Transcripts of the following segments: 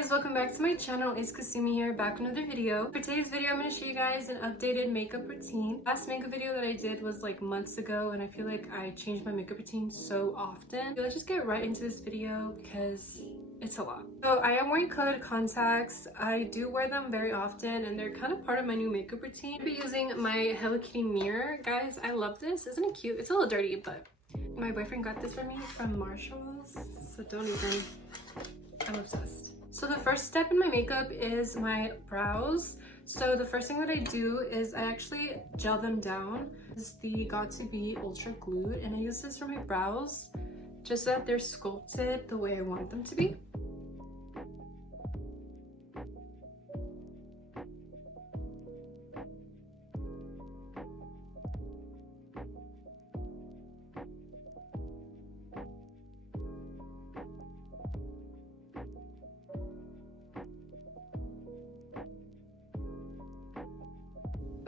guys, welcome back to my channel. It's Ksmyq2 here, back with another video. For today's video, I'm going to show you guys an updated makeup routine. Last makeup video that I did was like months ago, and I feel like I changed my makeup routine so often. So let's just get right into this video because it's a lot. So I am wearing colored contacts. I do wear them very often, and they're kind of part of my new makeup routine. I'll be using my Hello Kitty mirror. Guys, I love this. Isn't it cute? It's a little dirty, but my boyfriend got this for me from Marshall's, so don't even... I'm obsessed. So the first step in my makeup is my brows. So the first thing that I do is I actually gel them down. This is the Got2b Ultra Glued, and I use this for my brows just so that they're sculpted the way I want them to be.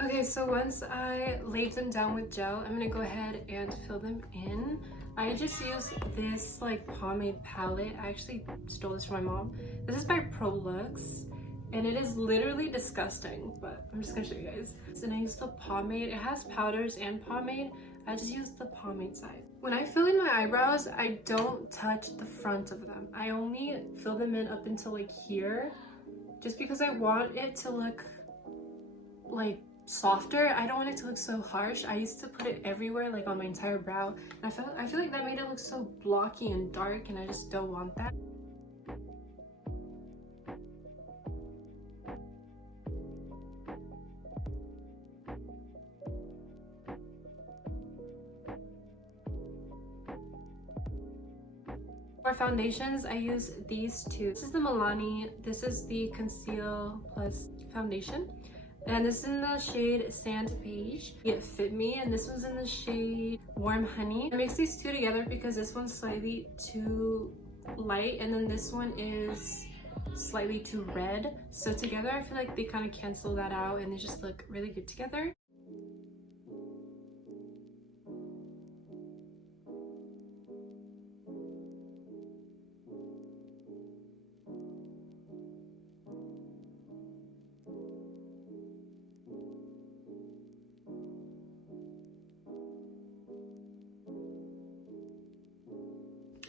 Okay, so once I laid them down with gel, I'm gonna go ahead and fill them in. I just use this like pomade palette. I actually stole this from my mom. This is by Prolux, and it is literally disgusting, but I'm just gonna show you guys. And I use the pomade. It has powders and pomade. I just use the pomade side. When I fill in my eyebrows, I don't touch the front of them. I only fill them in up until like here, just because I want it to look like softer. I don't want it to look so harsh. I used to put it everywhere, like on my entire brow, and I feel like that made it look so blocky and dark, and I just don't want that. For foundations, I use these two. This is the Milani. This is the Conceal Plus foundation. And this is in the shade Sand Beige. It Fit Me, and this one's in the shade Warm Honey. I mix these two together because this one's slightly too light, and then this one is slightly too red. So together, I feel like they kind of cancel that out, and they just look really good together.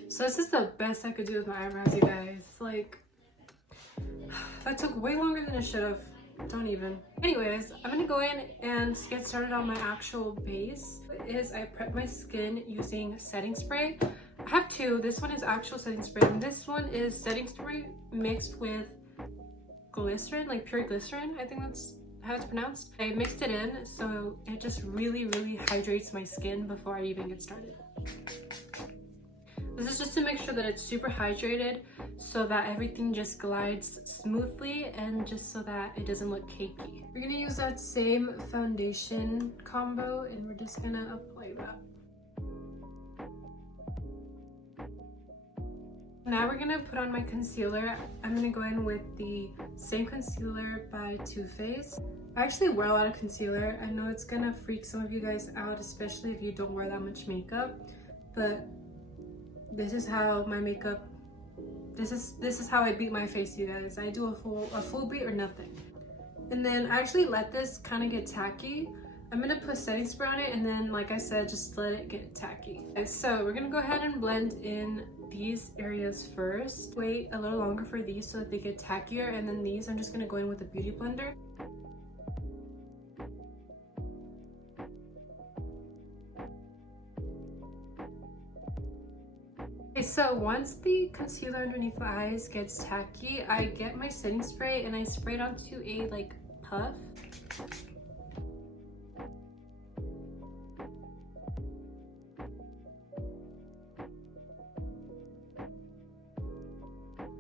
So this is the best I could do with my eyebrows, you guys. Like, that took way longer than it should have. Don't even. Anyways, I'm gonna go in and get started on my actual base. I prep my skin using setting spray. I have two. This one is actual setting spray, and this one is setting spray mixed with glycerin, like pure glycerin. I think that's how it's pronounced. I mixed it in, so it just really hydrates my skin before I even get started. This is just to make sure that it's super hydrated so that everything just glides smoothly, and just so that it doesn't look cakey. We're gonna use that same foundation combo, and we're just gonna apply that. Now we're gonna put on my concealer. I'm gonna go in with the same concealer by Too Faced. I actually wear a lot of concealer. I know it's gonna freak some of you guys out, especially if you don't wear that much makeup, but this is how my makeup, this is how I beat my face, you guys. I do a full beat or nothing. And then I actually let this kind of get tacky. I'm gonna put setting spray on it, and then, like I said, just let it get tacky. Okay, so we're gonna go ahead and blend in these areas first. Wait a little longer for these so that they get tackier, and then these I'm just gonna go in with a beauty blender. Okay, so once the concealer underneath my eyes gets tacky, I get my setting spray and I spray it onto a like puff.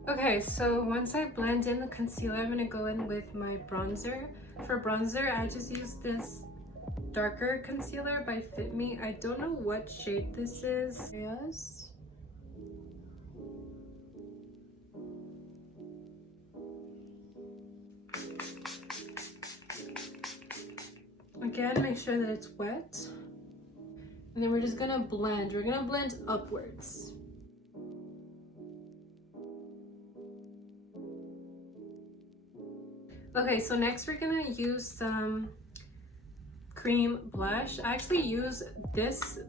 Okay, so once I blend in the concealer, I'm gonna go in with my bronzer. For bronzer, I just use this darker concealer by Fit Me. I don't know what shade this is. Yes. Again, make sure that it's wet. And then we're just gonna blend. We're gonna blend upwards. Okay, so next we're gonna use some cream blush. I actually use this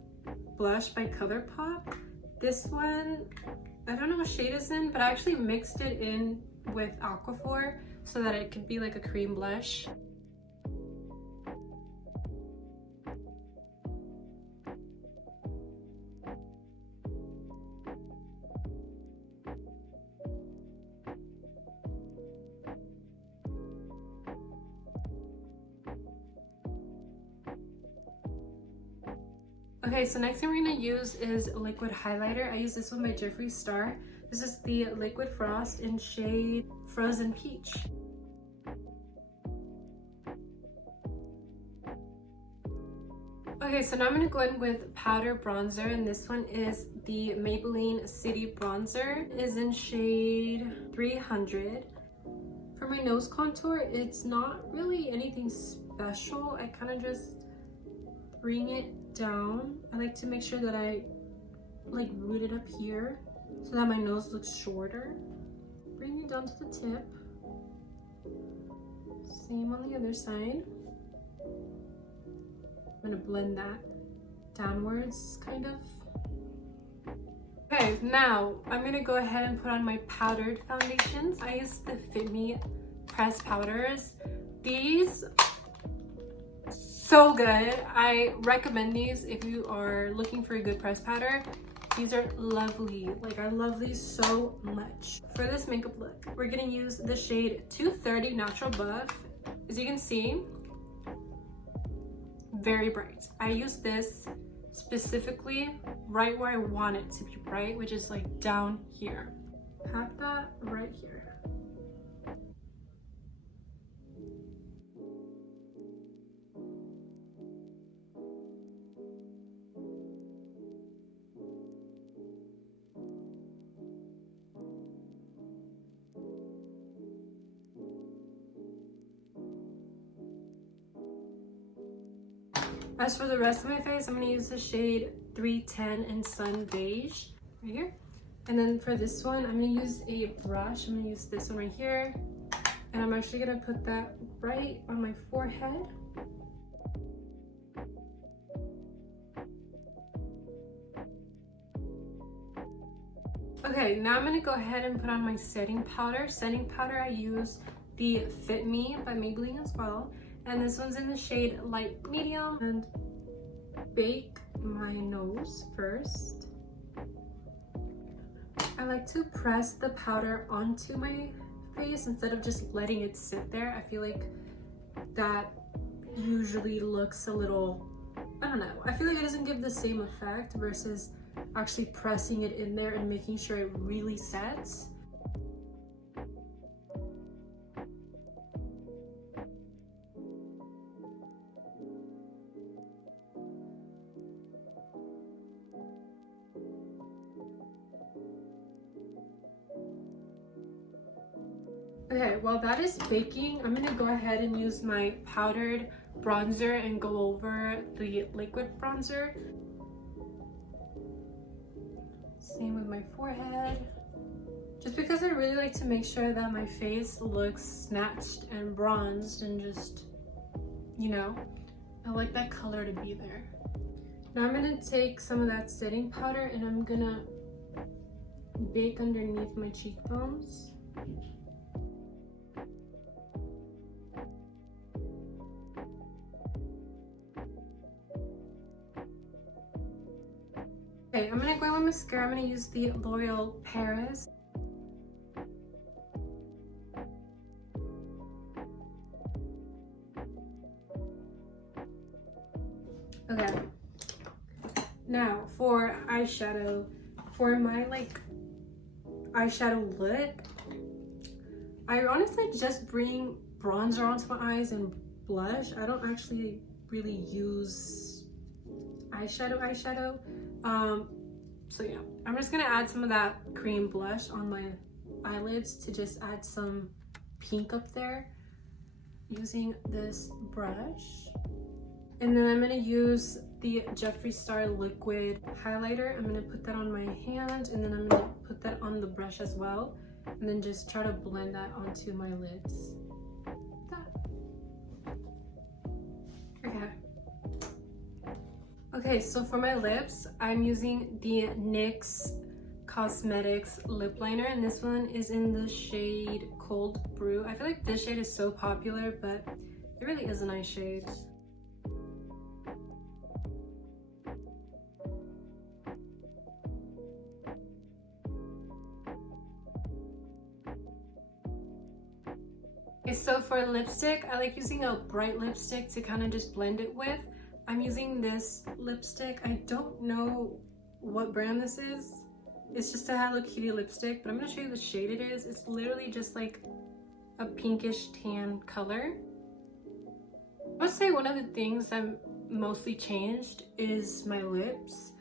blush by ColourPop. This one, I don't know what shade it's in, but I actually mixed it in with Aquaphor so that it could be like a cream blush. Okay, so next thing we're gonna use is liquid highlighter. I use this one by Jeffree Star. This is the Liquid Frost in shade Frozen Peach. Okay, so now I'm gonna go in with powder bronzer, and this one is the Maybelline City Bronzer. It is in shade 300. For my nose contour, it's not really anything special. I kind of just bring it down. I like to make sure that I like root it up here so that my nose looks shorter. Bring it down to the tip. Same on the other side. I'm gonna blend that downwards, kind of. Okay, now I'm gonna go ahead and put on my powdered foundations. I use the Fit Me pressed powders. These, so good. I recommend these if you are looking for a good pressed powder. These are lovely. Like, I love these so much. For this makeup look, we're gonna use the shade 230 Natural Buff. As you can see, very bright. I use this specifically right where I want it to be bright, which is like down here. Have that right here. As for the rest of my face, I'm going to use the shade 310 in Sun Beige right here. And then for this one, I'm going to use a brush. I'm going to use this one right here. And I'm actually going to put that right on my forehead. Okay, now I'm going to go ahead and put on my setting powder. Setting powder, I use the Fit Me by Maybelline as well. And this one's in the shade Light Medium. And bake my nose first. I like to press the powder onto my face instead of just letting it sit there. I feel like that usually looks a little, I don't know. I feel like it doesn't give the same effect versus actually pressing it in there and making sure it really sets. Okay, while that is baking, I'm gonna go ahead and use my powdered bronzer and go over the liquid bronzer. Same with my forehead. Just because I really like to make sure that my face looks snatched and bronzed and just, you know, I like that color to be there. Now I'm gonna take some of that setting powder and I'm gonna bake underneath my cheekbones. Okay, I'm gonna go in with mascara. I'm gonna use the L'Oreal Paris. Okay. Now for eyeshadow, for my like eyeshadow look, I honestly just bring bronzer onto my eyes and blush. I don't actually really use eyeshadow. So yeah, I'm just gonna add some of that cream blush on my eyelids to just add some pink up there using this brush. And then I'm gonna use the Jeffree Star liquid highlighter. I'm gonna put that on my hand and then I'm gonna put that on the brush as well. And then just try to blend that onto my lids. Okay. Okay, so for my lips, I'm using the NYX Cosmetics lip liner, and this one is in the shade Cold Brew. I feel like this shade is so popular, but it really is a nice shade. Okay, so for lipstick, I like using a bright lipstick to kind of just blend it with. I'm using this lipstick. I don't know what brand this is. It's just a Hello Kitty lipstick, but I'm going to show you the shade it is. It's literally just like a pinkish tan color. I would say one of the things that mostly changed is my lips.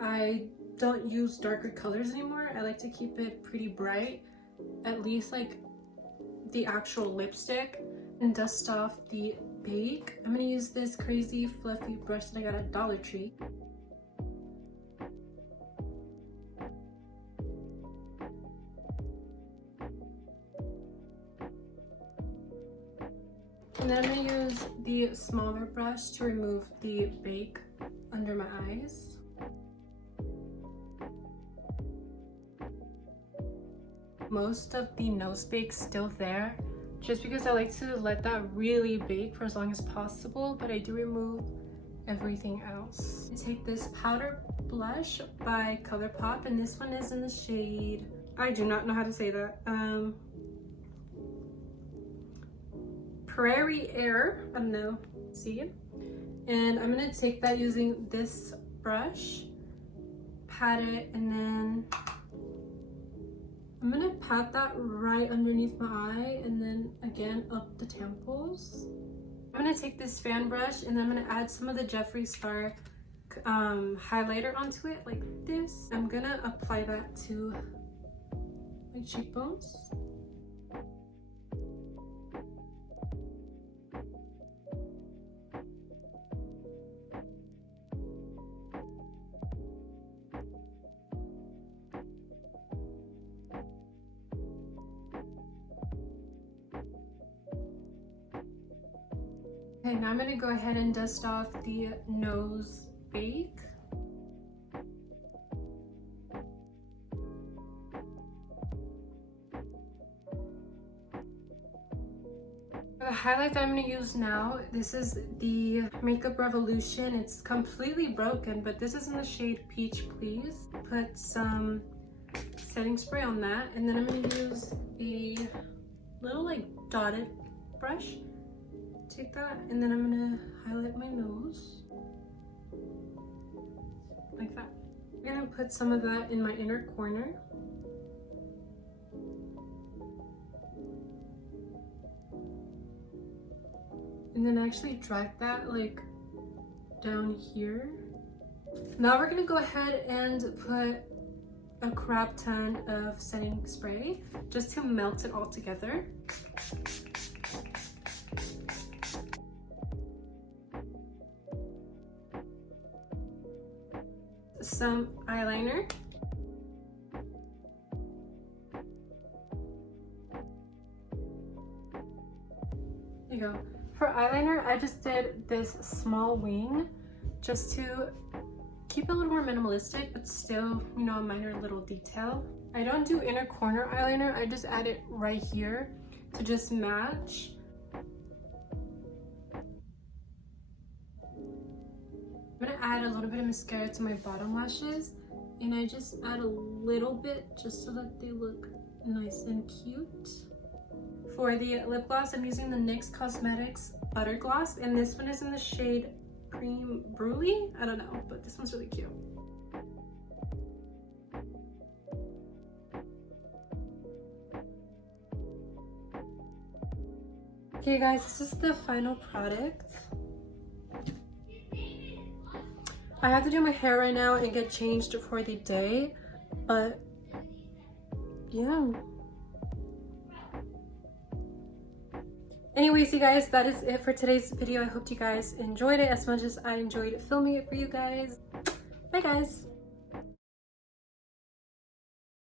I don't use darker colors anymore. I like to keep it pretty bright, at least like the actual lipstick, and dust off the bake. I'm gonna use this crazy fluffy brush that I got at Dollar Tree. And then I'm gonna use the smaller brush to remove the bake under my eyes. Most of the nose bake's still there, just because I like to let that really bake for as long as possible, but I do remove everything else. Take this powder blush by ColourPop, and this one is in the shade, I do not know how to say that, Prairie Air, I don't know, see? And I'm gonna take that using this brush, pat it, and then I'm gonna pat that right underneath my eye, and then again up the temples. I'm gonna take this fan brush, and then I'm gonna add some of the Jeffree Star highlighter onto it like this. I'm gonna apply that to my cheekbones. Okay, now I'm going to go ahead and dust off the nose bake. For the highlight that I'm going to use now, this is the Makeup Revolution. It's completely broken, but this is in the shade Peach Please. Put some setting spray on that, and then I'm going to use a little like dotted brush. Take that, and then I'm gonna highlight my nose like that. I'm gonna put some of that in my inner corner. And then actually drag that like down here. Now we're gonna go ahead and put a crap ton of setting spray just to melt it all together. Some eyeliner. There you go. For eyeliner, I just did this small wing just to keep it a little more minimalistic, but still, you know, a minor little detail. I don't do inner corner eyeliner. I just add it right here to just match. I'm gonna add a little bit of mascara to my bottom lashes, and I just add a little bit just so that they look nice and cute. For the lip gloss, I'm using the NYX Cosmetics Butter Gloss, and this one is in the shade Cream Brulee. I don't know, but this one's really cute. Okay guys, this is the final product. I have to do my hair right now and get changed for the day, but yeah. Anyways, you guys, that is it for today's video. I hope you guys enjoyed it as much as I enjoyed filming it for you guys. Bye guys.